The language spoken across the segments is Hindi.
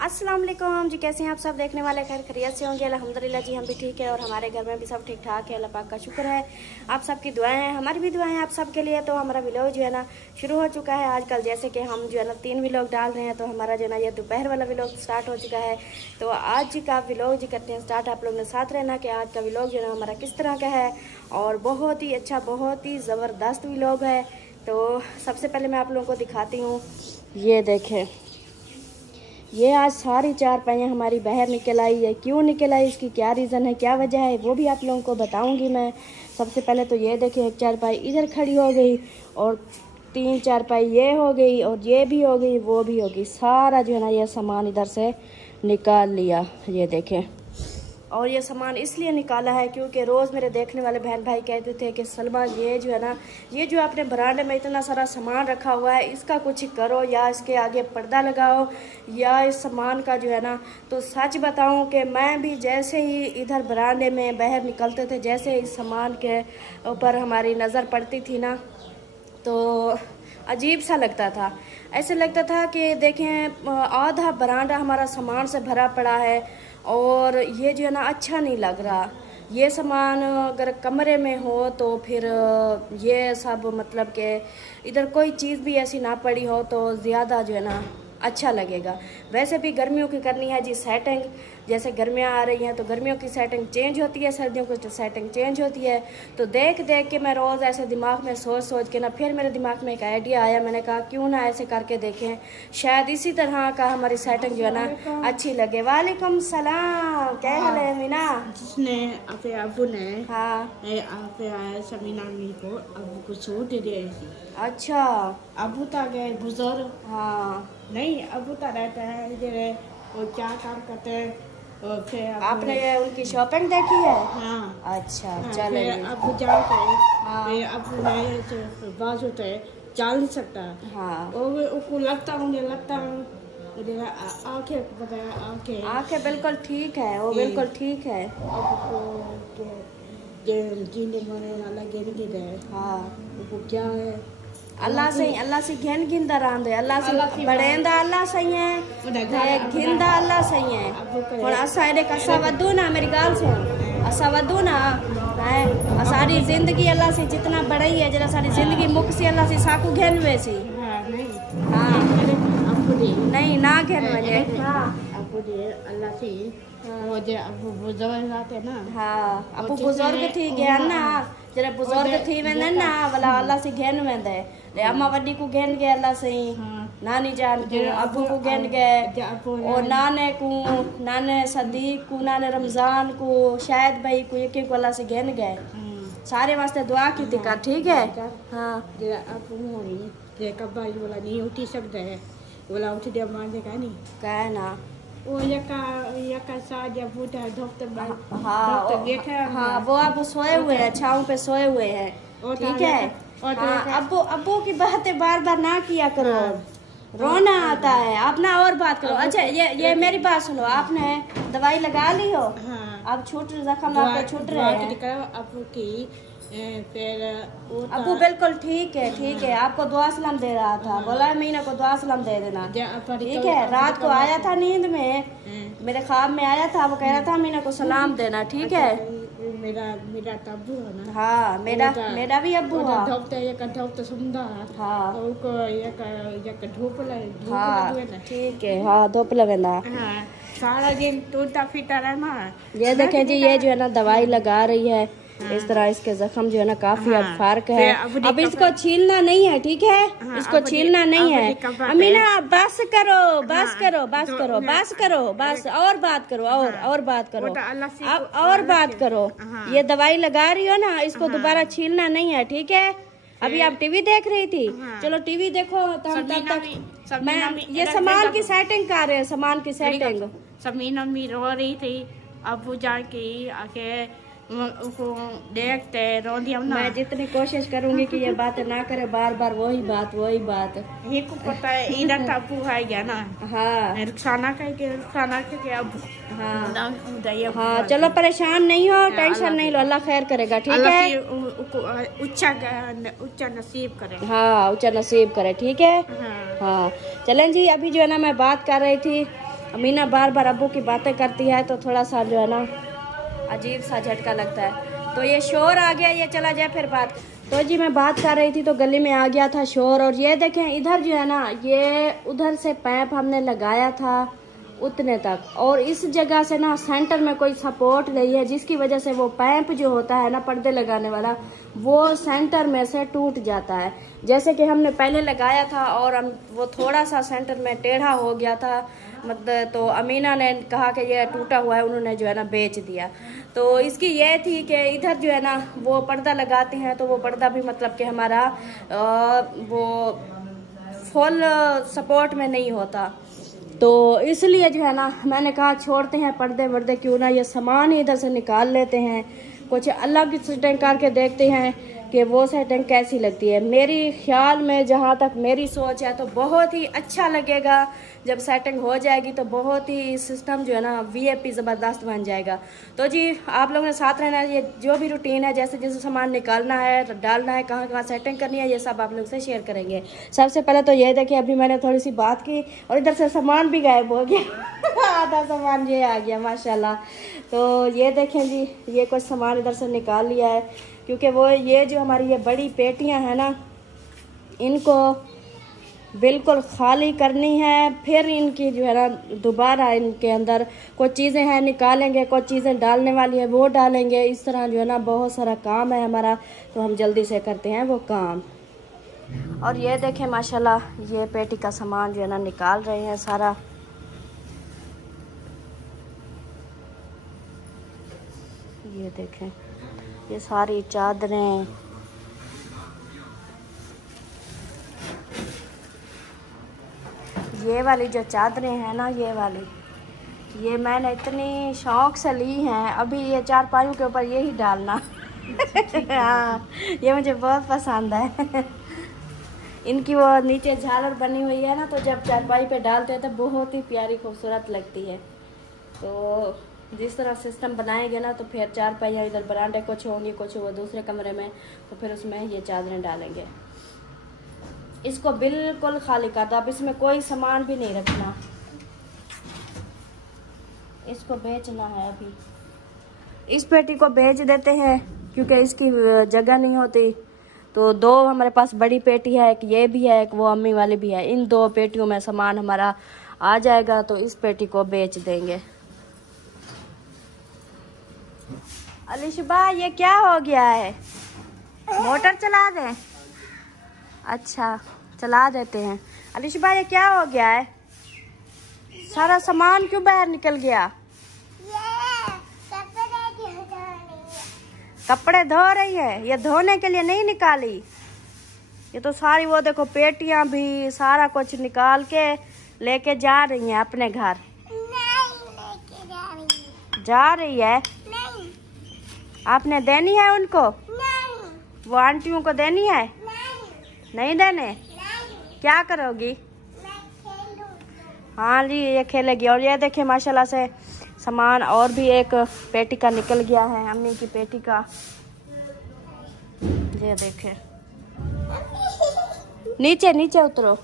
अस्सलाम वालेकुम जी, कैसे हैं आप सब? देखने वाले खैर खैरियत से होंगे। अल्हम्दुलिल्लाह जी, हम भी ठीक है और हमारे घर में भी सब ठीक ठाक है। अल्लाह पाक का शुक्र है। आप सबकी दुआएं हैं, हमारी भी दुआएं हैं आप सब के लिए। तो हमारा व्लॉग जो है ना शुरू हो चुका है आजकल। जैसे कि हम जो है ना 3 व्लॉग डाल रहे हैं, तो हमारा जो है ना ये दोपहर वाला व्लॉग स्टार्ट हो चुका है। तो आज का व्लॉग जी करते हैं स्टार्ट। आप लोग ने साथ रहना कि आज का व्लॉग जो है ना हमारा किस तरह का है, और बहुत ही अच्छा, बहुत ही ज़बरदस्त व्लॉग है। तो सबसे पहले मैं आप लोगों को दिखाती हूँ, ये देखें, ये आज सारी चारपाइयाँ हमारी बाहर निकल आई है। क्यों निकल आई, इसकी क्या रीज़न है, क्या वजह है, वो भी आप लोगों को बताऊंगी मैं। सबसे पहले तो ये देखें, एक चारपाई इधर खड़ी हो गई और 3 चारपाई ये हो गई और ये भी हो गई, वो भी हो गई। सारा जो है ना ये सामान इधर से निकाल लिया, ये देखें। और ये सामान इसलिए निकाला है क्योंकि रोज़ मेरे देखने वाले बहन भाई कहते थे कि सलमा ये जो है ना, ये जो आपने बरामदे में इतना सारा सामान रखा हुआ है, इसका कुछ करो, या इसके आगे पर्दा लगाओ, या इस सामान का जो है ना। तो सच बताऊं कि मैं भी जैसे ही इधर बरामदे में बाहर निकलते थे, जैसे इस सामान के ऊपर हमारी नज़र पड़ती थी ना, तो अजीब सा लगता था। ऐसे लगता था कि देखें आधा बरामदा हमारा सामान से भरा पड़ा है और ये जो है ना अच्छा नहीं लग रहा। ये सामान अगर कमरे में हो तो फिर ये सब मतलब कि इधर कोई चीज़ भी ऐसी ना पड़ी हो तो ज़्यादा जो है ना अच्छा लगेगा। वैसे भी गर्मियों की करनी है जी सेटिंग। जैसे गर्मियाँ आ रही हैं तो गर्मियों की सेटिंग चेंज होती है, सर्दियों की सेटिंग चेंज होती है। तो देख देख के मैं रोज़ ऐसे दिमाग में सोच सोच के ना, फिर मेरे दिमाग में एक आइडिया आया। मैंने कहा क्यों ना ऐसे करके देखें, शायद इसी तरह का हमारी सेटिंग जो है ना अच्छी लगे। वालेकुम सलाम, क्या हाल है मीना? जिसने आपके अबू ने हाँ आपके समीना मी को अबू को सूट दिए थी। अच्छा, अबू तो गए बुजुर्ग। हाँ नहीं, अबू तो रहता है जरे वो क्या काम करते हैं, और फिर आपने उनकी शॉपिंग देखी है? हाँ अच्छा हाँ, चलेंगे। फिर अबू जाते हैं। हाँ। फिर अबू ने जो बाज होते हैं चल नहीं सकता। हाँ, और उसको लगता हूँ, मुझे लगता हूँ आंखें बताया, आंखें आंखें बिल्कुल ठीक है, वो बिल्कुल ठीक है। अबू को जीने मरने वाला गिर गिर है। हाँ, वो क्या है, अल्लाह से घिन घिंदा रांदे, अल्लाह से बड़ेंदा अल्लाह सही है, घिंदा अल्लाह सही है। और असा एडे कसा वदू ना, मेरी गाल सुन, असा वदू ना है सारी जिंदगी अल्लाह से जितना बड़ई है, जरा सारी जिंदगी मुख से अल्लाह से साकू घिन वैसी। हाँ नहीं ना घिन वजे। हाँ अल्लाह से वो जो अबू बुजुर्ग आते ना। हाँ, अबू बुजुर्ग थी गया ना, जरा बुजुर्ग थी वेंदे ना वाला अल्लाह से घेन वेंदे। ले अम्मा वड्डी को घेन गए अल्लाह से, नानी जान को, अबू को घेन गए, और नाने को, नाने सदीक को, नाने रमजान को, शायद भाई को, एक को अल्लाह से घेन गए। सारे वास्ते दुआ की थी का, ठीक है। हाँ अबू मोरी जे कबाई वाला नहीं उठी सकता है, वाला उठ दे मान दे का नहीं कह ना वो यका साज बूटा धोते बाई। हाँ देखा हाँ, वो अब सोए हुए हैं, छाँव पे सोए हुए हैं, ठीक है। हाँ, अब्बू की बातें बार बार ना किया करो, रोना आता है। आप ना और बात करो। अच्छा ये मेरी बात सुनो, आपने दवाई लगा ली हो? हाँ। अब छूट जख्म आपके छूट रहे हैं? अबू की फिर अबू बिल्कुल ठीक है, ठीक है। आपको दुआ सलाम दे रहा था, बोला है मीना को दुआ सलाम दे देना, ठीक है। रात को आया था नींद में, मेरे ख्वाब में आया था, वो कह रहा था मीना को सलाम देना, ठीक है। मेरा तब्बू है ना। हाँ मेरा भी अब्बू है। धोते सुंदा। हाँ उनको एक धूप लगे। हाँ ठीक है, हाँ धूप लगेगा। हाँ, सारा दिन टूटा फीटा रहना। ये देखें जी, ये जो है ना दवाई लगा रही है, इस तरह इसके जख्म जो है ना काफी अब फर्क है। अब इसको छीलना नहीं है, ठीक है। इसको छीलना नहीं है। अमीना बस करो, बस करो, बस करो, बस करो, बस और बात करो, और बात करो, अब और बात करो। ये दवाई लगा रही हो ना, इसको दोबारा छीलना नहीं है, ठीक है। अभी आप टीवी देख रही थी, चलो टीवी देखो, तब तक मैं ये सामान की सेटिंग कर रहे हैं, सामान की सेटिंग। समीन अम्मी रो रही थी, अबू जाके आके उसको देखते रो दिया ना। मैं जितनी कोशिश करूंगी कि ये बातें ना करे, बार बार वही बात ये को पता है इधर अबू है गया ना। हाँ रुखसाना के अबू। हाँ हाँ, चलो परेशान नहीं हो, टेंशन नहीं लो, अल्लाह खैर करेगा, ठीक है। उच्चा नसीब करे। हाँ ऊंचा नसीब करे, ठीक है। हाँ चलें जी, अभी जो है ना मैं बात कर रही थी अमीना बार बार अब्बू की बातें करती है तो थोड़ा सा जो है ना अजीब सा झटका लगता है। तो ये शोर आ गया, ये चला जाए फिर बात। तो जी मैं बात कर रही थी तो गली में आ गया था शोर। और ये देखें इधर जो है ना, ये उधर से पाइप हमने लगाया था उतने तक, और इस जगह से ना सेंटर में कोई सपोर्ट नहीं है, जिसकी वजह से वो पाइप जो होता है ना पर्दे लगाने वाला, वो सेंटर में से टूट जाता है। जैसे कि हमने पहले लगाया था और हम वो थोड़ा सा सेंटर में टेढ़ा हो गया था, मतलब तो अमीना ने कहा कि ये टूटा हुआ है, उन्होंने जो है ना बेच दिया। तो इसकी ये थी कि इधर जो है ना वो पर्दा लगाते हैं तो वो पर्दा भी मतलब कि हमारा वो फुल सपोर्ट में नहीं होता। तो इसलिए जो है ना मैंने कहा छोड़ते हैं पर्दे वर्दे, क्यों ना ये सामान ही इधर से निकाल लेते हैं, कुछ अलग सेटिंग करके देखते हैं कि वो सेटिंग कैसी लगती है। मेरी ख्याल में जहाँ तक मेरी सोच है तो बहुत ही अच्छा लगेगा जब सेटिंग हो जाएगी, तो बहुत ही सिस्टम जो है ना वीआईपी ज़बरदस्त बन जाएगा। तो जी आप लोगों ने साथ रहना है, ये जो भी रूटीन है जैसे जैसे सामान निकालना है, डालना है, कहाँ कहाँ सेटिंग करनी है, ये सब आप लोग से शेयर करेंगे। सबसे पहले तो ये देखिए अभी मैंने थोड़ी सी बात की और इधर से सामान भी गायब हो गया आधा सामान ये आ गया माशाल्लाह। तो ये देखें जी, ये कुछ सामान इधर से निकाल लिया है, क्योंकि वो ये जो हमारी ये बड़ी पेटियां हैं ना, इनको बिल्कुल खाली करनी है, फिर इनकी जो है ना दोबारा इनके अंदर कुछ चीज़ें हैं निकालेंगे, कुछ चीज़ें डालने वाली है वो डालेंगे। इस तरह जो है ना बहुत सारा काम है हमारा, तो हम जल्दी से करते हैं वो काम। और ये देखें माशाल्लाह ये पेटी का सामान जो है ना निकाल रहे हैं सारा। ये देखें ये सारी चादरें, ये वाली जो चादरें हैं ना, ये वाली ये मैंने इतनी शौक से ली हैं, अभी ये चारपाइयों के ऊपर यही डालना हाँ ये मुझे बहुत पसंद है इनकी वो नीचे झालर बनी हुई है ना, तो जब चारपाई पे डालते हैं तो बहुत ही प्यारी खूबसूरत लगती है। तो जिस तरह सिस्टम बनाएंगे ना तो फिर चारपाइयाँ इधर बरांडे कुछ होंगी, कुछ वो दूसरे कमरे में, तो फिर उसमें ये चादरें डालेंगे। इसको बिल्कुल खाली कर दो, अब इसमें कोई सामान भी नहीं रखना, इसको बेचना है। अभी इस पेटी को बेच देते हैं क्योंकि इसकी जगह नहीं होती। तो दो हमारे पास बड़ी पेटी है, एक ये भी है, एक वो अम्मी वाली भी है। इन दो पेटियों में सामान हमारा आ जाएगा, तो इस पेटी को बेच देंगे। अलिशबा ये क्या हो गया है, मोटर चला दें? अच्छा चला देते हैं। अलिशबा ये क्या हो गया है, सारा सामान क्यों बाहर निकल गया? कपड़े धो रही है, ये धोने के लिए नहीं निकाली, ये तो सारी वो देखो पेटियां भी सारा कुछ निकाल के लेके जा रही हैं अपने घर। नहीं जा रही है। नहीं। आपने देनी है उनको? नहीं। वो आंटियों को देनी है? नहीं देने? नहीं। क्या करोगी? हाँ जी ये खेलेगी। और ये देखिए माशाल्लाह से सामान और भी एक पेटी का निकल गया है, अम्मी की पेटी का। ये देखे, नीचे नीचे उतरो।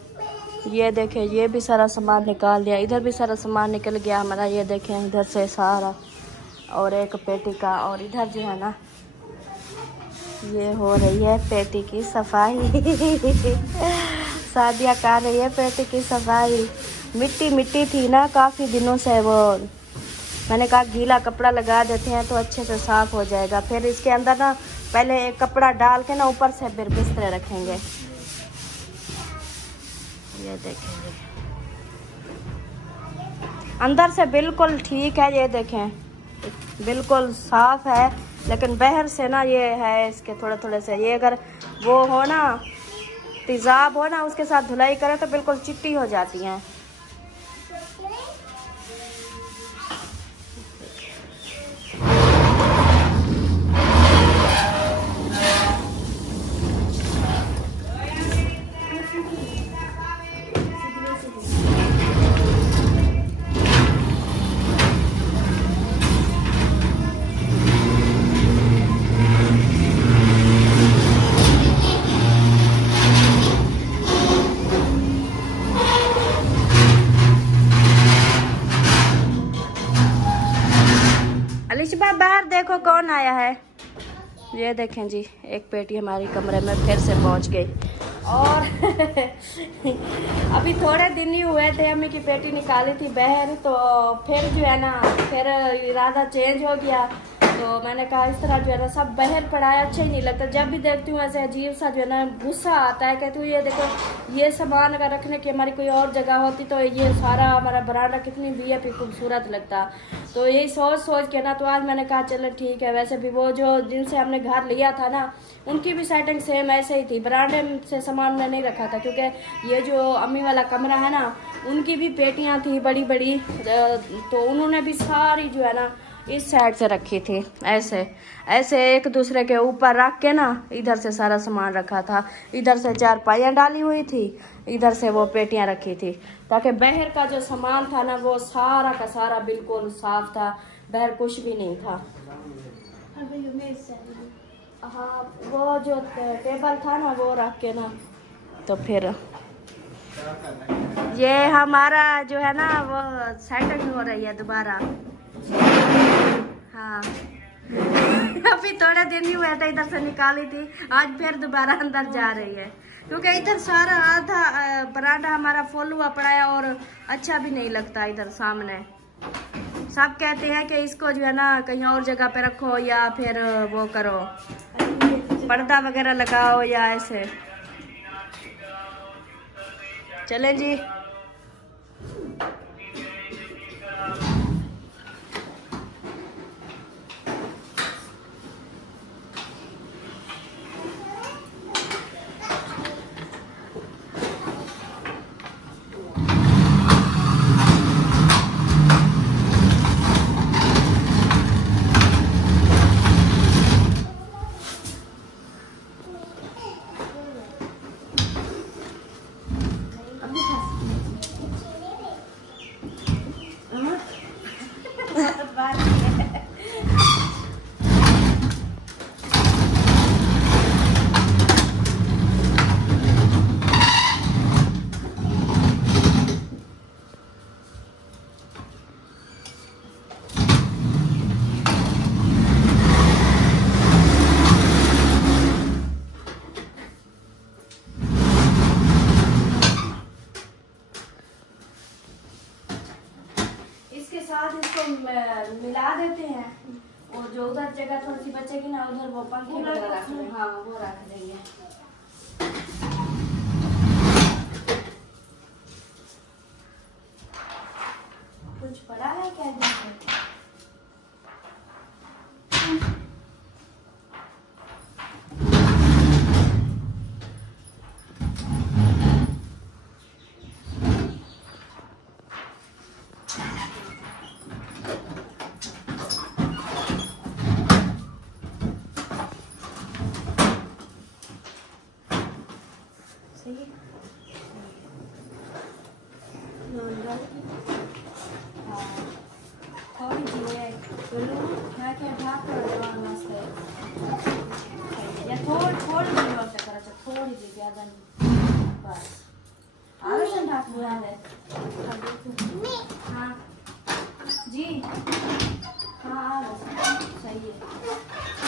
ये देखे ये भी सारा सामान निकाल दिया, इधर भी सारा सामान निकल गया हमारा। ये देखें इधर से सारा, और एक पेटी का। और इधर जो है ना ये हो रही है पेटी की सफाई सादिया कर रही है पेटी की सफाई। मिट्टी मिट्टी थी ना काफ़ी दिनों से, वो मैंने कहा गीला कपड़ा लगा देते हैं तो अच्छे से साफ हो जाएगा। फिर इसके अंदर ना पहले एक कपड़ा डाल के ना ऊपर से फिर बिस्तरे रखेंगे। ये देखेंगे अंदर से बिल्कुल ठीक है, ये देखें बिल्कुल साफ है, लेकिन बाहर से ना ये है इसके थोड़े थोड़े से, ये अगर वो हो ना तेजाब हो ना उसके साथ धुलाई करें तो बिल्कुल चिट्टी हो जाती हैं। मिशबा बाहर देखो कौन आया है। ये देखें जी, एक पेटी हमारी कमरे में फिर से पहुंच गई। और अभी थोड़े दिन ही हुए थे, अम्मी की पेटी निकाली थी बाहर, तो फिर जो है ना फिर इरादा चेंज हो गया। तो मैंने कहा इस तरह जो है ना सब बाहर पड़ा है, अच्छा ही नहीं लगता। जब भी देखती हूँ ऐसे अजीब सा जो है ना गुस्सा आता है। कहती हूँ ये देखो, ये सामान अगर रखने की हमारी कोई और जगह होती तो ये सारा हमारा बरामदा कितनी वीआईपी खूबसूरत लगता। तो यही सोच सोच के ना, तो आज मैंने कहा चलो ठीक है। वैसे भी वो जो जिनसे हमने घर लिया था ना, उनकी भी सेटिंग सेम ऐसे ही थी। बरामदे से सामान मैंने नहीं रखा था, क्योंकि ये जो अम्मी वाला कमरा है ना, उनकी भी पेटियां थी बड़ी बड़ी, तो उन्होंने भी सारी जो है ना इस साइड से रखी थी, ऐसे ऐसे एक दूसरे के ऊपर रख के ना, इधर से सारा सामान रखा था। इधर से चारपाइयाँ डाली हुई थी, इधर से वो पेटियां रखी थी, ताकि बाहर का जो सामान था ना वो सारा का सारा बिल्कुल साफ था, बाहर कुछ भी नहीं था। हाँ, वो जो टेबल था ना वो रख के ना, तो फिर ये हमारा जो है ना वो सेटिंग हो रही है दोबारा। हाँ अभी थोड़े दिन ही हुए थे, इधर से निकाली थी, आज फिर दोबारा अंदर जा रही है, क्योंकि इधर सारा आधा बरामदा हमारा फुल हुआ पड़ा है और अच्छा भी नहीं लगता इधर सामने। सब कहते हैं कि इसको जो है ना कहीं और जगह पे रखो, या फिर वो करो पर्दा वगैरह लगाओ, या ऐसे। चले जी। मिला देते हैं, और जो उधर जगह थोड़ी सी बचेगी ना, उधर वो पंखे वगैरह रख लेंगे। हाँ वो रख देंगे। कुछ पड़ा है क्या इधर? जी हाँ सही है।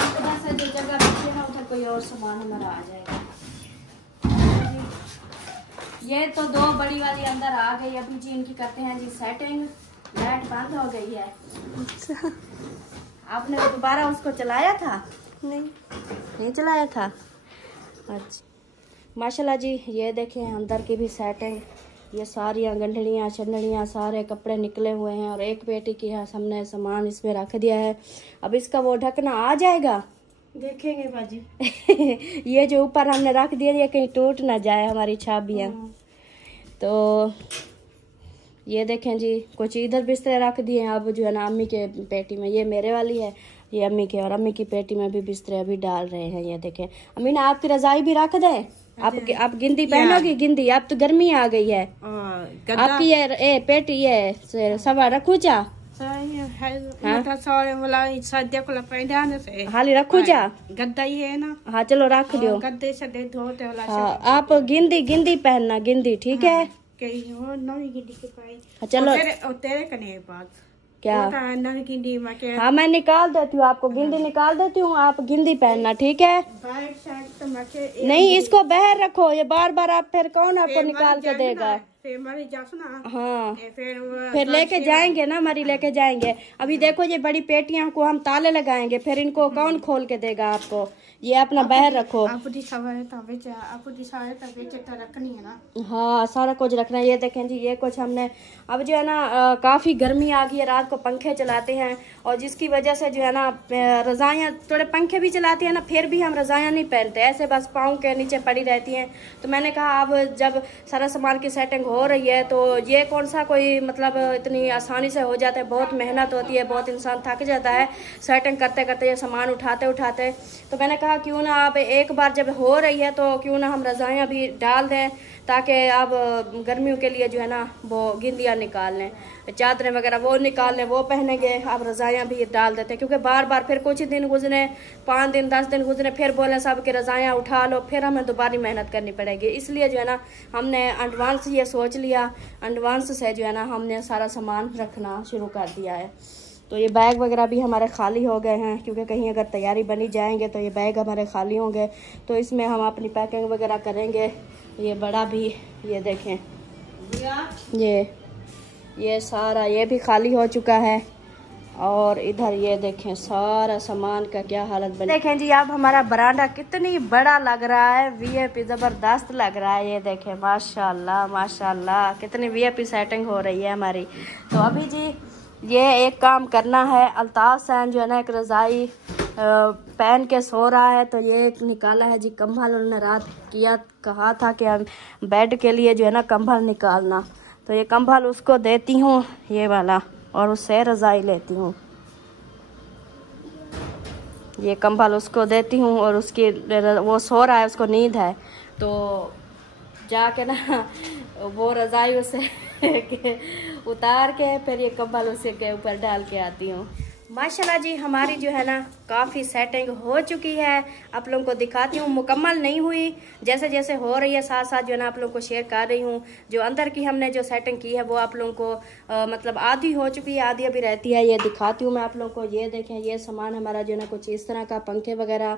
इधर से जो जगह बची है उधर कोई और सामान हमारा आ जाएगा। ये तो दो बड़ी वाली अंदर आ गई, अभी जी इनकी करते हैं जी सेटिंग। लाइट बंद हो गई है। अच्छा, आपने दोबारा उसको चलाया था? नहीं चलाया था। अच्छा माशाल्लाह जी, ये देखें अंदर की भी सेटिंग। ये सारी गंढड़ियाँ चंडड़ियाँ सारे कपड़े निकले हुए हैं, और एक पेटी की हमने सामान इसमें रख दिया है। अब इसका वो ढकना आ जाएगा, देखेंगे बाजी। ये जो ऊपर हमने रख दिया ये कहीं टूट ना जाए हमारी छाबियाँ। तो ये देखें जी, कुछ इधर बिस्तरे रख दिए हैं। अब जो है ना अम्मी के पेटी में, ये मेरे वाली है, ये अम्मी के, और अम्मी की पेटी में भी बिस्तरे अभी डाल रहे हैं। ये देखें अम्मी ना, आपकी रजाई भी रख दें। आप गिंदी पहनोगी? गिंदी अब तो गर्मी आ गई है। आपकी ये पेटी ये सवा रखू जा हाली रखू जा गद्दा ही है ना। हाँ चलो रख दो। गद्दे से धोते वाला। हाँ आप गिंदी पहनना, गिंदी ठीक है। नवी गिंदी के पाई। चलो तेरे कने बात क्या? गिंदी मके हाँ मैं निकाल देती हूँ, आपको गिंदी निकाल देती हूँ, आप गिंदी पहनना, ठीक है? बैग शर्ट तो मके नहीं इसको बाहर रखो, ये बार बार आप फिर कौन आपको निकाल के देगा? फिर मरी जासु ना। हाँ फिर लेके जाएंगे ना, मरी लेके जाएंगे। अभी देखो ये बड़ी पेटियां को हम ताले लगाएंगे, फिर इनको कौन खोल के देगा आपको? ये अपना बाहर रखो। रखनी है ना। हाँ सारा कुछ रखना है। ये देखें जी, ये कुछ हमने अब जो है ना काफ़ी गर्मी आ गई है, रात को पंखे चलाते हैं और जिसकी वजह से जो है ना रज़ायाँ, थोड़े पंखे भी चलाते हैं ना, फिर भी हम रज़ायाँ नहीं पहनते, ऐसे बस पाँव के नीचे पड़ी रहती हैं। तो मैंने कहा अब जब सारा सामान की सेटिंग हो रही है तो ये कौन सा कोई मतलब इतनी आसानी से हो जाता है, बहुत मेहनत होती है, बहुत इंसान थक जाता है सेटिंग करते करते, ये सामान उठाते उठाते। तो मैंने कहा क्यों ना अब एक बार जब हो रही है तो क्यों ना हम रज़ायाँ भी डाल दें, ताकि अब गर्मियों के लिए जो है ना वो गिंदियाँ निकाल लें, चादरें वगैरह वो निकाल लें, वो पहनेंगे। अब रज़ायाँ भी डाल देते हैं, क्योंकि बार बार फिर कुछ दिन गुजरे, 5 दिन 10 दिन गुजरे, फिर बोले सब के रज़ायाँ उठा लो, फिर हमें दोबारा मेहनत करनी पड़ेगी। इसलिए जो है ना हमने एडवांस ये सोच लिया, एडवांस से जो है ना हमने सारा सामान रखना शुरू कर दिया है। तो ये बैग वगैरह भी हमारे खाली हो गए हैं, क्योंकि कहीं अगर तैयारी बनी जाएंगे तो ये बैग हमारे खाली होंगे, तो इसमें हम अपनी पैकिंग वगैरह करेंगे। ये बड़ा भी, ये देखें ये सारा ये भी खाली हो चुका है। और इधर ये देखें सारा सामान का क्या हालत बनी। देखें जी अब हमारा बरांडा कितनी बड़ा लग रहा है, वीआईपी ज़बरदस्त लग रहा है। ये देखें माशाल्लाह माशाल्लाह कितनी वीआईपी सेटिंग हो रही है हमारी। तो अभी जी ये एक काम करना है, अल्ताफ सैन जो है ना एक रज़ाई पहन के सो रहा है, तो ये एक निकाला है जी कंबल। उन्होंने रात कहा था कि हम बेड के लिए जो है ना कंबल निकालना, तो ये कंबल उसको देती हूँ ये वाला, और उससे रज़ाई लेती हूँ। ये कंबल उसको देती हूँ और उसकी वो सो रहा है, उसको नींद है, तो जाके ना वो रज़ाई उसे उतार के फिर ये कंबल उसे के ऊपर डाल के आती हूँ। माशाल्लाह जी हमारी जो है ना काफ़ी सेटिंग हो चुकी है। आप लोगों को दिखाती हूँ, मुकम्मल नहीं हुई, जैसे जैसे हो रही है साथ साथ जो है ना आप लोगों को शेयर कर रही हूँ। जो अंदर की हमने जो सेटिंग की है वो आप लोगों को मतलब आधी हो चुकी है, आधी अभी रहती है। ये दिखाती हूँ मैं आप लोगों को। ये देखें ये सामान हमारा जो है ना कुछ इस तरह का, पंखे वगैरह,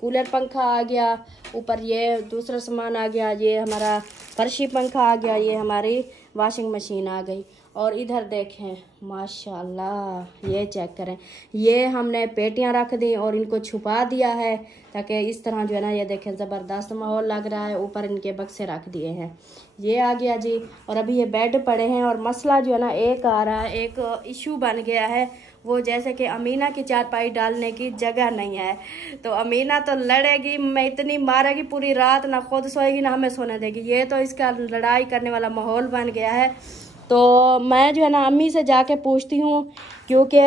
कूलर पंखा आ गया ऊपर, ये दूसरा सामान आ गया, ये हमारा फर्शी पंखा आ गया, ये हमारी वॉशिंग मशीन आ गई। और इधर देखें माशाल्लाह ये चेक करें, ये हमने पेटियां रख दी और इनको छुपा दिया है ताकि इस तरह जो है ना ये देखें ज़बरदस्त माहौल लग रहा है। ऊपर इनके बक्से रख दिए हैं, ये आ गया जी। और अभी ये बेड पड़े हैं और मसला जो है ना एक आ रहा है, एक इशू बन गया है, वो जैसे कि अमीना की चारपाई डालने की जगह नहीं है। तो अमीना तो लड़ेगी, मैं इतनी मारेगी पूरी रात, ना खुद सोएगी ना हमें सोने देगी। ये तो इसका लड़ाई करने वाला माहौल बन गया है। तो मैं जो है ना अम्मी से जाके पूछती हूँ, क्योंकि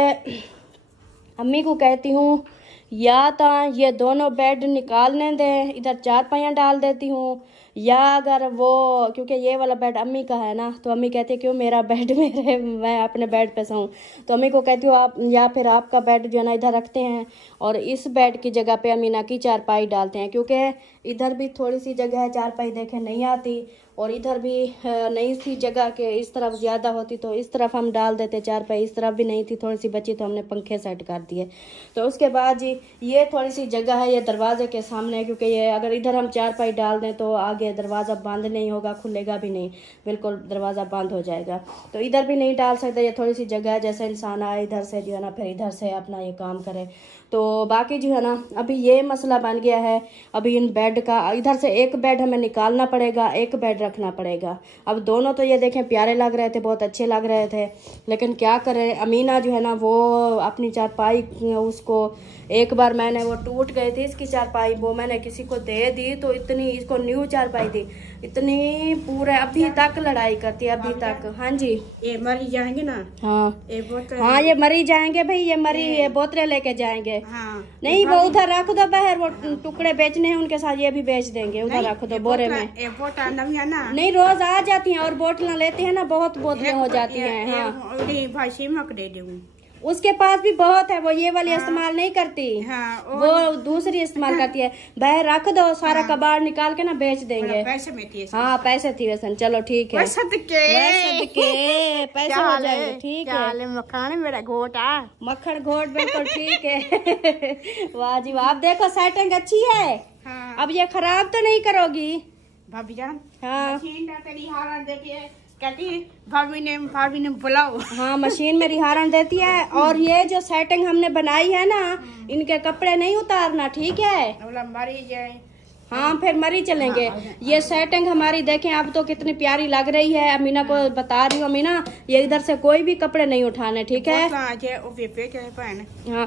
अम्मी को कहती हूँ या तो ये दोनों बेड निकालने दें, इधर चारपाइयाँ डाल देती हूँ, या अगर वो, क्योंकि ये वाला बेड अम्मी का है ना, तो अम्मी कहती है क्यों मेरा बेड मेरे, मैं अपने बेड पे सोऊं। तो अम्मी को कहती हूँ आप, या फिर आपका बेड जो है ना इधर रखते हैं और इस बेड की जगह पे अमीना की चारपाई डालते हैं, क्योंकि इधर भी थोड़ी सी जगह है, चारपाई देखें नहीं आती, और इधर भी नहीं थी जगह के, इस तरफ ज़्यादा होती तो इस तरफ हम डाल देते चारपाई, इस तरफ भी नहीं थी, थोड़ी सी बची तो हमने पंखे सेट कर दिए। तो उसके बाद जी ये थोड़ी सी जगह है, ये दरवाजे के सामने, क्योंकि ये अगर इधर हम चारपाई डाल दें तो आगे दरवाज़ा बंद नहीं होगा, खुलेगा भी नहीं, बिल्कुल दरवाज़ा बंद हो जाएगा। तो इधर भी नहीं डाल सकते, ये थोड़ी सी जगह है, जैसे इंसान आए इधर से जो है ना फिर इधर से अपना ये काम करे। तो बाकी जो है ना अभी ये मसला बन गया है, अभी इन बेड का, इधर से एक बेड हमें निकालना पड़ेगा, एक बेड रखना पड़ेगा। अब दोनों तो ये देखें प्यारे लग रहे थे, बहुत अच्छे लग रहे थे, लेकिन क्या करें, अमीना जो है ना वो अपनी चारपाई, उसको एक बार मैंने, वो टूट गई थी इसकी चारपाई, वो मैंने किसी को दे दी, तो इतनी इसको न्यू चारपाई दी, इतनी पूरे अभी तक लड़ाई करती है अभी तक। हाँ जी ये मरी जाएंगे ना। हाँ हाँ ये मरी जाएंगे भाई, ये मरी ये बोतलें लेके जाएंगे। हाँ। नहीं वो उधर रख दो बाहर, वो टुकड़े बेचने हैं उनके साथ, ये भी बेच देंगे, उधर रख दो बोरे में। ना नहीं रोज आ जाती हैं और बोतलें लेते हैं ना, बहुत बोतलें हो जाती हैं। हाँ भाई सिमक दे दूँ, उसके पास भी बहुत है, वो ये वाली इस्तेमाल नहीं करती। हाँ, वो दूसरी इस्तेमाल करती है। बाहर रख दो, सारा कबाड़ निकाल के ना बेच देंगे। पैसे में थी। हाँ पैसे थी वैसे, चलो ठीक है, पैसे हो जाएंगे, ठीक है। मखान मेरा घोटा, मक्खन घोट, बिल्कुल ठीक है। वाह जी वाह, आप देखो सेटिंग अच्छी है। हाँ। अब ये खराब तो नहीं करोगी भाभी जान? हाँ मशीन का तेरी हालत देखिए, कहती भाभी ने बुलाओ। हाँ मशीन में रिहारन देती है। और ये जो सेटिंग हमने बनाई है ना, इनके कपड़े नहीं उतारना, ठीक है। मरी जाए। हाँ फिर मरी चलेंगे। ये सेटिंग हमारी देखें अब तो कितनी प्यारी लग रही है। अमीना को बता रही हूँ, अमीना ये इधर से कोई भी कपड़े नहीं उठाने, ठीक है। हाँ।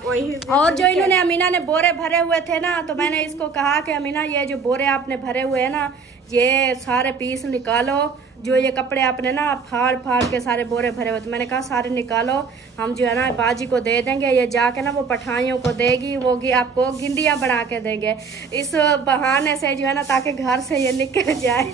और जो इन्होंने अमीना ने बोरे भरे हुए थे ना, तो मैंने इसको कहा कि अमीना ये जो बोरे आपने भरे हुए है ना, ये सारे पीस निकालो। जो ये कपड़े आपने ना फाड़ फाड़ के सारे बोरे भरे हुए, तो मैंने कहा सारे निकालो, हम जो है ना बाजी को दे देंगे। ये जाके ना वो पठाइयों को देगी, वो आपको गिंडियाँ बना के देंगे। इस बहाने से जो है ना, ताकि घर से ये निकल जाए।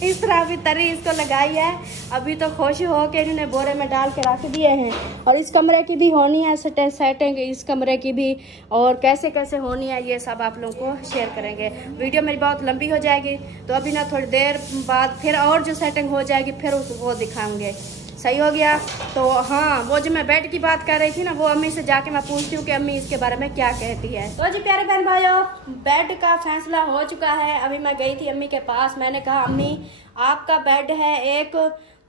इस तरह अभी तरी इसको लगाई है। अभी तो खुश हो के इन्होंने बोरे में डाल के रख दिए हैं। और इस कमरे की भी होनी है सेटिंग, इस कमरे की भी, और कैसे कैसे होनी है ये सब आप लोगों को शेयर करेंगे। वीडियो मेरी बहुत लंबी हो जाएगी, तो अभी ना थोड़ी देर बाद फिर और जो सेटिंग हो जाएगी फिर वो दिखाऊंगे। सही हो गया। तो हाँ, वो जो मैं बेड की बात कर रही थी ना, वो अम्मी से जाके मैं पूछती हूँ कि अम्मी इसके बारे में क्या कहती है। तो जी प्यारे बहन भाइयों, बेड का फैसला हो चुका है। अभी मैं गई थी अम्मी के पास, मैंने कहा अम्मी आपका बेड है एक,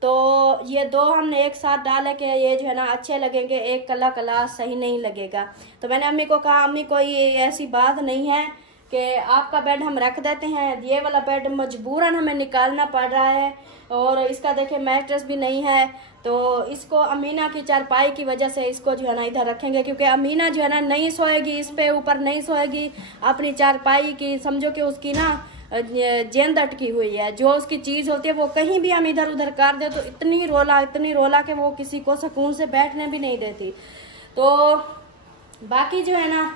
तो ये दो हमने एक साथ डाले के ये जो है ना अच्छे लगेंगे, एक कला कला सही नहीं लगेगा। तो मैंने अम्मी को कहा अम्मी कोई ऐसी बात नहीं है कि आपका बेड हम रख देते हैं, ये वाला बेड मजबूरन हमें निकालना पड़ रहा है, और इसका देखिए मैट्रेस भी नहीं है, तो इसको अमीना की चारपाई की वजह से इसको जो है ना इधर रखेंगे, क्योंकि अमीना जो है ना नहीं सोएगी इस पे, ऊपर नहीं सोएगी। अपनी चारपाई की समझो कि उसकी ना जेंद अटकी हुई है, जो उसकी चीज होती है वो कहीं भी हम इधर उधर कर दे तो इतनी रोला कि वो किसी को सुकून से बैठने भी नहीं देती। तो बाकी जो है ना,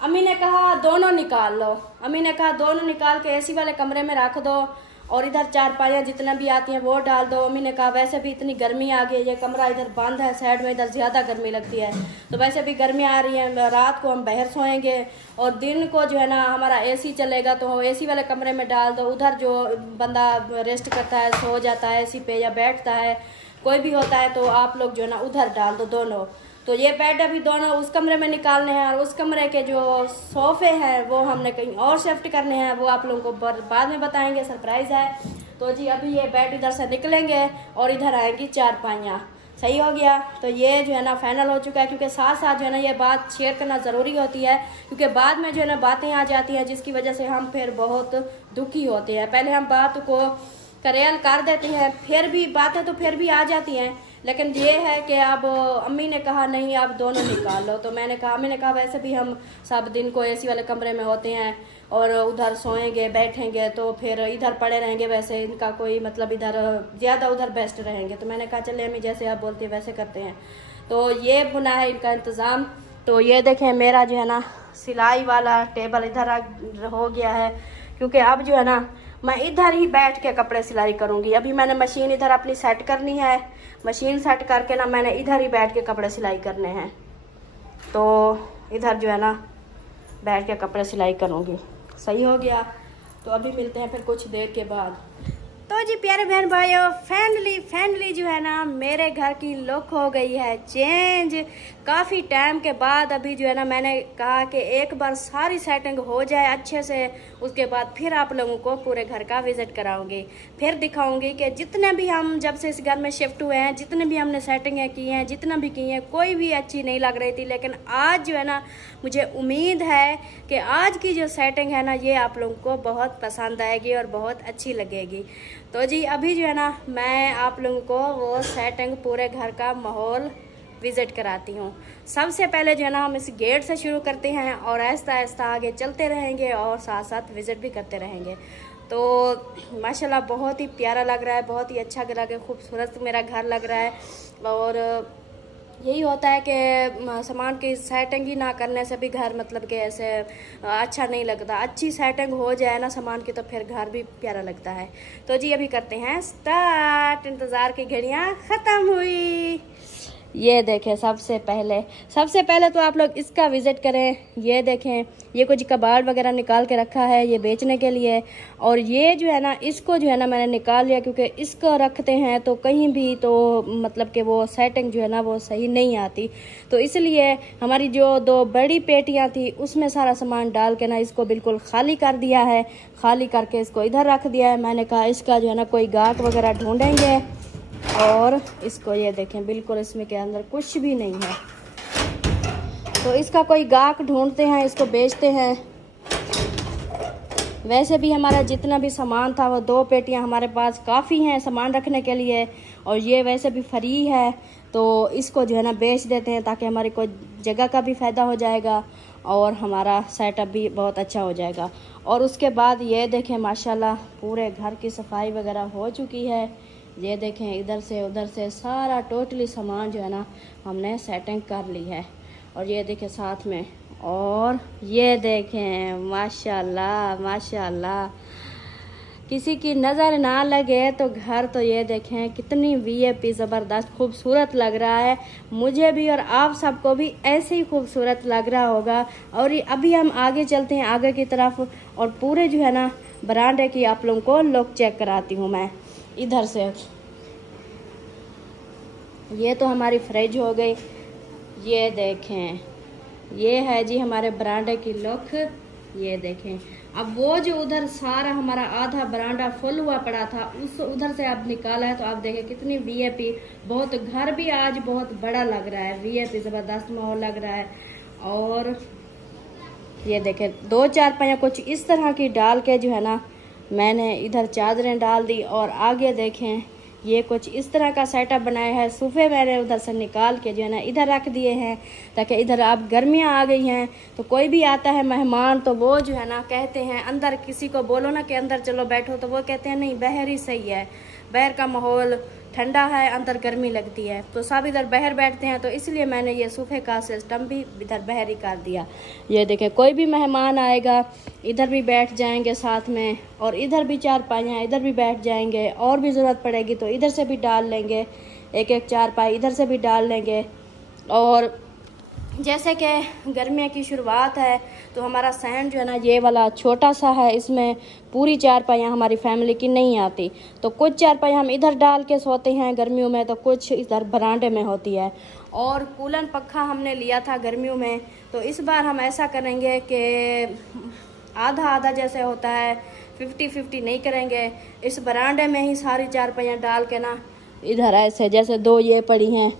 अम्मी ने कहा दोनों निकाल लो, अम्मी ने कहा दोनों निकाल के एसी वाले कमरे में रख दो, और इधर चारपाइयाँ जितना भी आती हैं वो डाल दो। अम्मी ने कहा वैसे भी इतनी गर्मी आ गई है, ये कमरा इधर बंद है साइड में, इधर ज़्यादा गर्मी लगती है, तो वैसे भी गर्मी आ रही है, रात को हम बाहर सोएंगे और दिन को जो है ना हमारा एसी चलेगा, तो एसी वाले कमरे में डाल दो। उधर जो बंदा रेस्ट करता है, सो जाता है एसी पे या बैठता है, कोई भी होता है, तो आप लोग जो है ना उधर डाल दो दोनों। तो ये बेड अभी दोनों उस कमरे में निकालने हैं, और उस कमरे के जो सोफे हैं वो हमने कहीं और शिफ्ट करने हैं, वो आप लोगों को बाद में बताएंगे, सरप्राइज है। तो जी अभी ये बेड इधर से निकलेंगे और इधर आएंगी चारपाइयाँ। सही हो गया। तो ये जो है ना फाइनल हो चुका है, क्योंकि साथ साथ जो है ना ये बात शेयर करना ज़रूरी होती है, क्योंकि बाद में जो है ना बातें आ जाती हैं जिसकी वजह से हम फिर बहुत दुखी होते हैं। पहले हम बात को करेल कर देते हैं, फिर भी बातें तो फिर भी आ जाती हैं, लेकिन ये है कि अब अम्मी ने कहा नहीं आप दोनों निकाल लो। तो मैंने कहा, अम्मी ने कहा वैसे भी हम सब दिन को एसी वाले कमरे में होते हैं और उधर सोएंगे बैठेंगे, तो फिर इधर पड़े रहेंगे, वैसे इनका कोई मतलब इधर ज़्यादा उधर बेस्ट रहेंगे। तो मैंने कहा चले अम्मी जैसे आप बोलती है वैसे करते हैं। तो ये बुना है इनका इंतज़ाम। तो ये देखें मेरा जो है ना सिलाई वाला टेबल इधर हो गया है, क्योंकि अब जो है ना मैं इधर ही बैठ के कपड़े सिलाई करूंगी। अभी मैंने मशीन इधर अपनी सेट करनी है, मशीन सेट करके ना मैंने इधर ही बैठ के कपड़े सिलाई करने हैं। तो इधर जो है ना बैठ के कपड़े सिलाई करूंगी। सही हो गया। तो अभी मिलते हैं फिर कुछ देर के बाद। तो जी प्यारे बहन भाइयों, फाइनली जो है ना मेरे घर की लुक हो गई है चेंज। काफ़ी टाइम के बाद अभी जो है ना मैंने कहा कि एक बार सारी सेटिंग हो जाए अच्छे से, उसके बाद फिर आप लोगों को पूरे घर का विजिट कराऊंगी, फिर दिखाऊंगी कि जितने भी हम जब से इस घर में शिफ्ट हुए हैं, जितने भी हमने सेटिंगें की हैं, जितना भी की हैं, कोई भी अच्छी नहीं लग रही थी। लेकिन आज जो है ना मुझे उम्मीद है कि आज की जो सेटिंग है ना ये आप लोगों को बहुत पसंद आएगी और बहुत अच्छी लगेगी। तो जी अभी जो है ना मैं आप लोगों को वो सेटिंग पूरे घर का माहौल विज़िट कराती हूँ। सबसे पहले जो है ना हम इस गेट से शुरू करते हैं और आहिस्ता आहिस्ता आगे चलते रहेंगे और साथ साथ विज़िट भी करते रहेंगे। तो माशाल्लाह बहुत ही प्यारा लग रहा है, बहुत ही अच्छा लग रहा है, खूबसूरत मेरा घर लग रहा है। और यही होता है कि सामान की सेटिंग ही ना करने से भी घर मतलब कि ऐसे अच्छा नहीं लगता। अच्छी सेटिंग हो जाए ना सामान की तो फिर घर भी प्यारा लगता है। तो जी अभी करते हैं स्टार्ट। इंतज़ार की घड़ियाँ ख़त्म हुई। ये देखें, सबसे पहले तो आप लोग इसका विज़िट करें। ये देखें, ये कुछ कबाड़ वगैरह निकाल के रखा है ये बेचने के लिए। और ये जो है ना, इसको जो है ना मैंने निकाल लिया, क्योंकि इसको रखते हैं तो कहीं भी तो मतलब कि वो सेटिंग जो है ना वो सही नहीं आती। तो इसलिए हमारी जो 2 बड़ी पेटियां थी उसमें सारा सामान डाल के ना इसको बिल्कुल खाली कर दिया है। खाली करके इसको इधर रख दिया है। मैंने कहा इसका जो है ना कोई गाहक वगैरह ढूंढेंगे। और इसको ये देखें, बिल्कुल इसमें के अंदर कुछ भी नहीं है। तो इसका कोई गाहक ढूंढते हैं, इसको बेचते हैं। वैसे भी हमारा जितना भी सामान था वो 2 पेटियां हमारे पास काफ़ी हैं सामान रखने के लिए। और ये वैसे भी फ्री है, तो इसको जो है ना बेच देते हैं ताकि हमारी कोई जगह का भी फ़ायदा हो जाएगा और हमारा सेटअप भी बहुत अच्छा हो जाएगा। और उसके बाद ये देखें, माशाल्लाह पूरे घर की सफाई वगैरह हो चुकी है। ये देखें, इधर से उधर से सारा टोटली सामान जो है ना हमने सेटिंग कर ली है। और ये देखें साथ में, और ये देखें माशाल्लाह माशाल्लाह, किसी की नज़र ना लगे तो घर तो ये देखें कितनी वीआईपी ज़बरदस्त खूबसूरत लग रहा है। मुझे भी और आप सबको भी ऐसे ही खूबसूरत लग रहा होगा। और ये अभी हम आगे चलते हैं आगे की तरफ, और पूरे जो है ना बरामदे की आप लोगों को लुक चेक कराती हूँ मैं इधर से। ये तो हमारी फ्रिज हो गई। ये देखें, ये है जी हमारे बरामदे की लुक। ये देखें, अब वो जो उधर सारा हमारा आधा बरामदा फुल हुआ पड़ा था उस उधर से अब निकाला है। तो आप देखें कितनी वीआईपी, बहुत घर भी आज बहुत बड़ा लग रहा है, वीआईपी ज़बरदस्त माहौल लग रहा है। और ये देखें 2 चारपाइयाँ कुछ इस तरह की डाल के जो है ना मैंने इधर चादरें डाल दी। और आगे देखें ये कुछ इस तरह का सेटअप बनाया है। सोफे मैंने उधर से निकाल के जो है ना इधर रख दिए हैं, ताकि इधर अब गर्मियाँ आ गई हैं तो कोई भी आता है मेहमान तो वो जो है ना कहते हैं अंदर, किसी को बोलो ना कि अंदर चलो बैठो तो वो कहते हैं नहीं बाहर ही सही है, बाहर का माहौल ठंडा है, अंदर गर्मी लगती है, तो सब इधर बाहर बैठते हैं। तो इसलिए मैंने ये सोफे का सिस्टम भी इधर बाहर ही कर दिया। ये देखें, कोई भी मेहमान आएगा इधर भी बैठ जाएंगे साथ में, और इधर भी चारपाइयाँ इधर भी बैठ जाएंगे। और भी ज़रूरत पड़ेगी तो इधर से भी डाल लेंगे, एक एक चारपाई इधर से भी डाल लेंगे। और जैसे कि गर्मियों की शुरुआत है तो हमारा सहन जो है ना ये वाला छोटा सा है, इसमें पूरी चारपाइयाँ हमारी फैमिली की नहीं आती। तो कुछ चारपाइयाँ हम इधर डाल के सोते हैं गर्मियों में, तो कुछ इधर बरामदे में होती है। और कूलन पक्खा हमने लिया था गर्मियों में, तो इस बार हम ऐसा करेंगे कि आधा आधा जैसे होता है, 50-50 नहीं करेंगे। इस बरामदे में ही सारी चारपाइयाँ डाल के ना इधर ऐसे जैसे 2 ये पड़ी हैं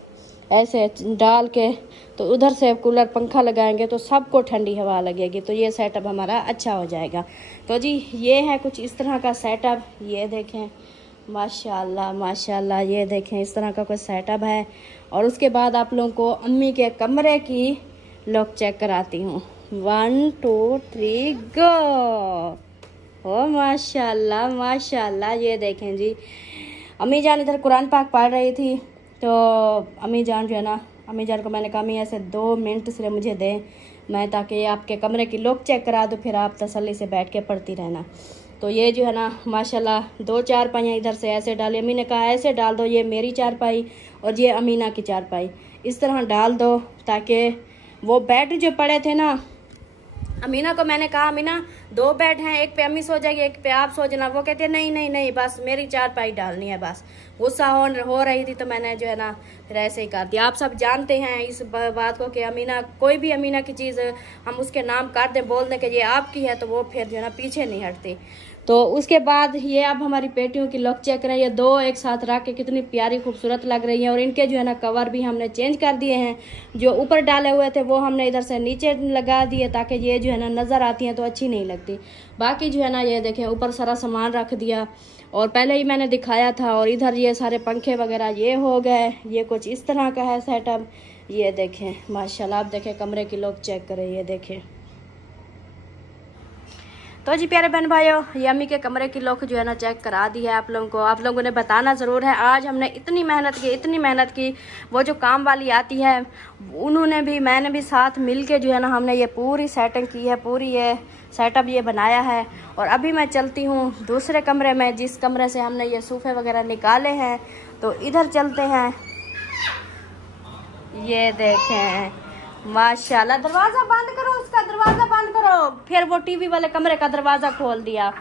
ऐसे डाल के, तो उधर से कूलर पंखा लगाएंगे तो सबको ठंडी हवा लगेगी। तो ये सेटअप हमारा अच्छा हो जाएगा। तो जी ये है कुछ इस तरह का सेटअप। ये देखें माशाल्लाह माशाल्लाह, ये देखें इस तरह का कुछ सेटअप है। और उसके बाद आप लोगों को अम्मी के कमरे की लुक चेक कराती हूँ। 1 2 3 गो। ओ माशाल्लाह माशाल्लाह, ये देखें जी अम्मी जान इधर कुरान पाक पढ़ रही थी। तो अम्मी जान जो है ना, अम्मी जान को मैंने कहा अम्मी ऐसे 2 मिनट सिर्फ मुझे दें, मैं ताकि आपके कमरे की लुक चेक करा दूँ, फिर आप तसल्ली से बैठ के पढ़ती रहना। तो ये जो है ना माशाल्लाह 2 चारपाइयाँ इधर से ऐसे डाली। अम्मी ने कहा ऐसे डाल दो, ये मेरी चारपाई और ये अमीना की चारपाई, इस तरह डाल दो ताकि वो बेड जो पड़े थे ना, अमीना को मैंने कहा अमीना 2 बेड हैं, एक पे अम्मी सो जाएगी एक पे आप सो जाना। वो कहते हैं नहीं नहीं नहीं बस मेरी चारपाई डालनी है। बस गुस्सा हो रही थी तो मैंने जो है ना फिर ऐसे ही कर दिया। आप सब जानते हैं इस बात को कि अमीना, कोई भी अमीना की चीज़ हम उसके नाम कर दें, बोल दें कि ये आपकी है, तो वो फिर जो है ना पीछे नहीं हटती। तो उसके बाद ये अब हमारी पेटियों की लुक चेक करें। ये 2 एक साथ रख के कितनी प्यारी खूबसूरत लग रही हैं। और इनके जो है ना कवर भी हमने चेंज कर दिए हैं, जो ऊपर डाले हुए थे वो हमने इधर से नीचे लगा दिए ताकि ये जो है ना नज़र आती हैं तो अच्छी नहीं लगती। बाकी जो है ना ये देखें ऊपर सारा सामान रख दिया और पहले ही मैंने दिखाया था। और इधर ये सारे पंखे वगैरह ये हो गए। ये कुछ इस तरह का है सेटअप। ये देखें माशाल्लाह, आप देखें कमरे की लुक चेक करें। ये देखें। तो जी प्यारे बहन भाइयों, ये अम्मी के कमरे की लुक जो है ना चेक करा दी है आप लोगों को। आप लोगों ने बताना ज़रूर है। आज हमने इतनी मेहनत की। वो जो काम वाली आती है उन्होंने भी, मैंने भी साथ मिल के जो है ना हमने ये पूरी सेटिंग की है, पूरी ये सेटअप ये बनाया है। और अभी मैं चलती हूँ दूसरे कमरे में, जिस कमरे से हमने ये सोफे वगैरह निकाले हैं। तो इधर चलते हैं। ये देखें माशाल्लाह। दरवाजा बंद करो, उसका दरवाजा बंद करो। फिर वो टीवी वाले कमरे का दरवाजा खोल दिया।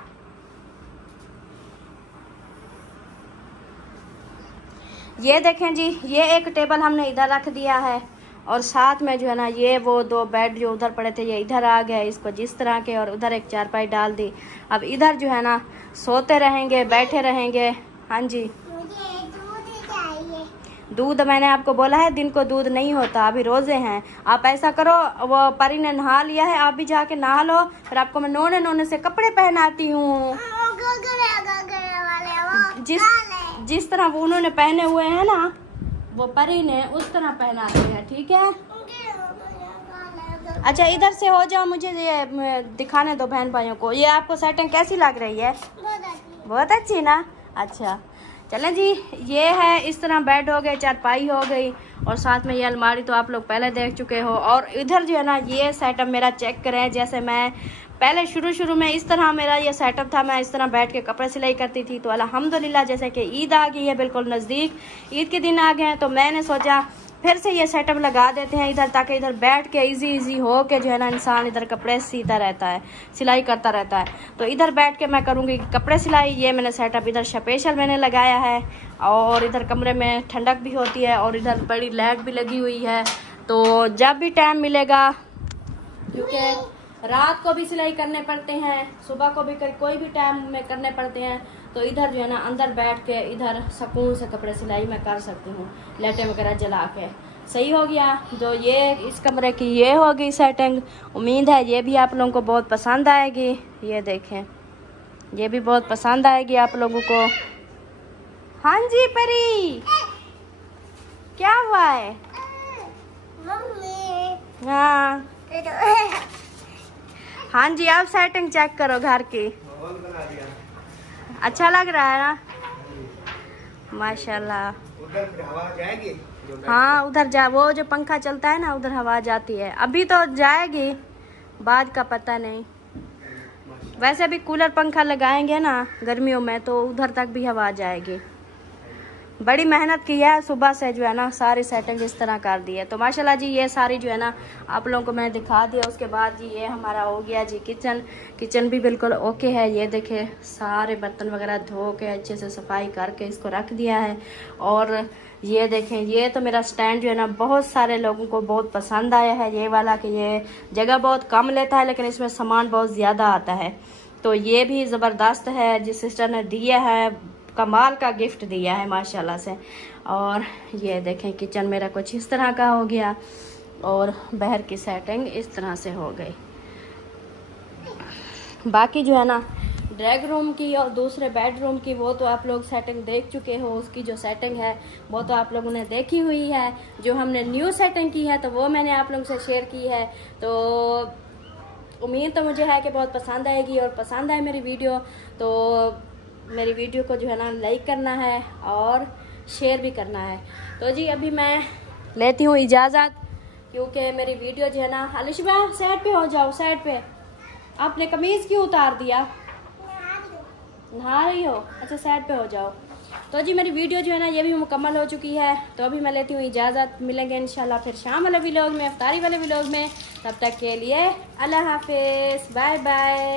ये देखें जी, ये एक टेबल हमने इधर रख दिया है और साथ में जो है ना ये वो 2 बेड जो उधर पड़े थे ये इधर आ गए, इसको जिस तरह के, और उधर एक चारपाई डाल दी। अब इधर जो है ना सोते रहेंगे, बैठे रहेंगे। हाँ जी, मुझे दूध चाहिए। दूध मैंने आपको बोला है दिन को दूध नहीं होता, अभी रोजे हैं। आप ऐसा करो, वो परी ने नहा लिया है, आप भी जाके नहा लो, फिर आपको मैं नोने नोने से कपड़े पहनाती हूँ। जिस तरह वो उन्होंने पहने हुए हैं ना, वो परी ने उस तरह पहनाते हैं, ठीक है। अच्छा इधर से हो जाओ, मुझे ये दिखाने दो बहन भाइयों को। ये आपको सेटिंग कैसी लग रही है? बहुत अच्छी ना। अच्छा चलें जी, ये है इस तरह बेड हो गए, चारपाई हो गई और साथ में ये अलमारी तो आप लोग पहले देख चुके हो। और इधर जो है ना ये सेटअप मेरा चेक करें, जैसे मैं पहले शुरू में इस तरह मेरा ये सेटअप था, मैं इस तरह बैठ के कपड़े सिलाई करती थी। तो अल्हम्दुलिल्लाह जैसे कि ईद आ गई है, बिल्कुल नज़दीक ईद के दिन आ गए हैं, तो मैंने सोचा फिर से ये सेटअप लगा देते हैं इधर, ताकि इधर बैठ के इजी हो के जो है ना इंसान इधर कपड़े सीता रहता है, सिलाई करता रहता है। तो इधर बैठ के मैं करूँगी कपड़े सिलाई। ये मैंने सेटअप इधर स्पेशल मैंने लगाया है और इधर कमरे में ठंडक भी होती है और इधर बड़ी लाइट भी लगी हुई है। तो जब भी टाइम मिलेगा, क्योंकि रात को भी सिलाई करने पड़ते हैं, सुबह को भी कोई भी टाइम में करने पड़ते हैं, तो इधर जो है ना अंदर बैठ के इधर सुकून से कपड़े सिलाई मैं कर सकती हूँ, लाइटें वगैरह जला के। सही हो गया। जो ये इस कमरे की ये हो गई सेटिंग। उम्मीद है ये भी आप लोगों को बहुत पसंद आएगी। ये देखें, ये भी बहुत पसंद आएगी आप लोगों को। हाँ जी परी, क्या हुआ है? मम्मी। हाँ हाँ जी, आप सेटिंग चेक करो घर की। अच्छा लग रहा है ना? माशाल्लाह। उधर हवा जाएगी? हाँ उधर जा, वो जो पंखा चलता है ना उधर हवा जाती है। अभी तो जाएगी, बाद का पता नहीं। वैसे भी कूलर पंखा लगाएंगे ना गर्मियों में तो उधर तक भी हवा जाएगी। बड़ी मेहनत की है, सुबह से जो है ना सारी सेटिंग इस तरह कर दी है। तो माशाल्लाह जी ये सारी जो है ना आप लोगों को मैंने दिखा दिया। उसके बाद जी ये हमारा हो गया जी किचन भी बिल्कुल ओके है। ये देखे सारे बर्तन वगैरह धो के अच्छे से सफाई करके इसको रख दिया है। और ये देखें, ये तो मेरा स्टैंड जो है ना बहुत सारे लोगों को बहुत पसंद आया है ये वाला, कि ये जगह बहुत कम लेता है लेकिन इसमें सामान बहुत ज़्यादा आता है। तो ये भी ज़बरदस्त है, जिस सिस्टर ने दिया है कमाल का गिफ्ट दिया है माशाल्लाह से। और ये देखें किचन मेरा कुछ इस तरह का हो गया और बाहर की सेटिंग इस तरह से हो गई। बाकी जो है ना ड्रैग रूम की और दूसरे बेडरूम की वो तो आप लोग सेटिंग देख चुके हो। उसकी जो सेटिंग है वो तो आप लोगों ने देखी हुई है। जो हमने न्यू सेटिंग की है तो वो मैंने आप लोगों से शेयर की है। तो उम्मीद तो मुझे है कि बहुत पसंद आएगी, और पसंद आए मेरी वीडियो तो मेरी वीडियो को जो है ना लाइक करना है और शेयर भी करना है। तो जी अभी मैं लेती हूँ इजाज़त, क्योंकि मेरी वीडियो जो है ना, अलिशबा साइड पे हो जाओ, साइड पे। आपने कमीज़ क्यों उतार दिया? नहा रही हो? अच्छा साइड पे हो जाओ। तो जी मेरी वीडियो जो है ना ये भी मुकम्मल हो चुकी है। तो अभी मैं लेती हूँ इजाज़त, मिलेंगे इंशाल्लाह फिर शाम वाले व्लॉग में, इफ्तारी वाले व्लॉग में। तब तक के लिए अल्लाह हाफिज़, बाय बाय।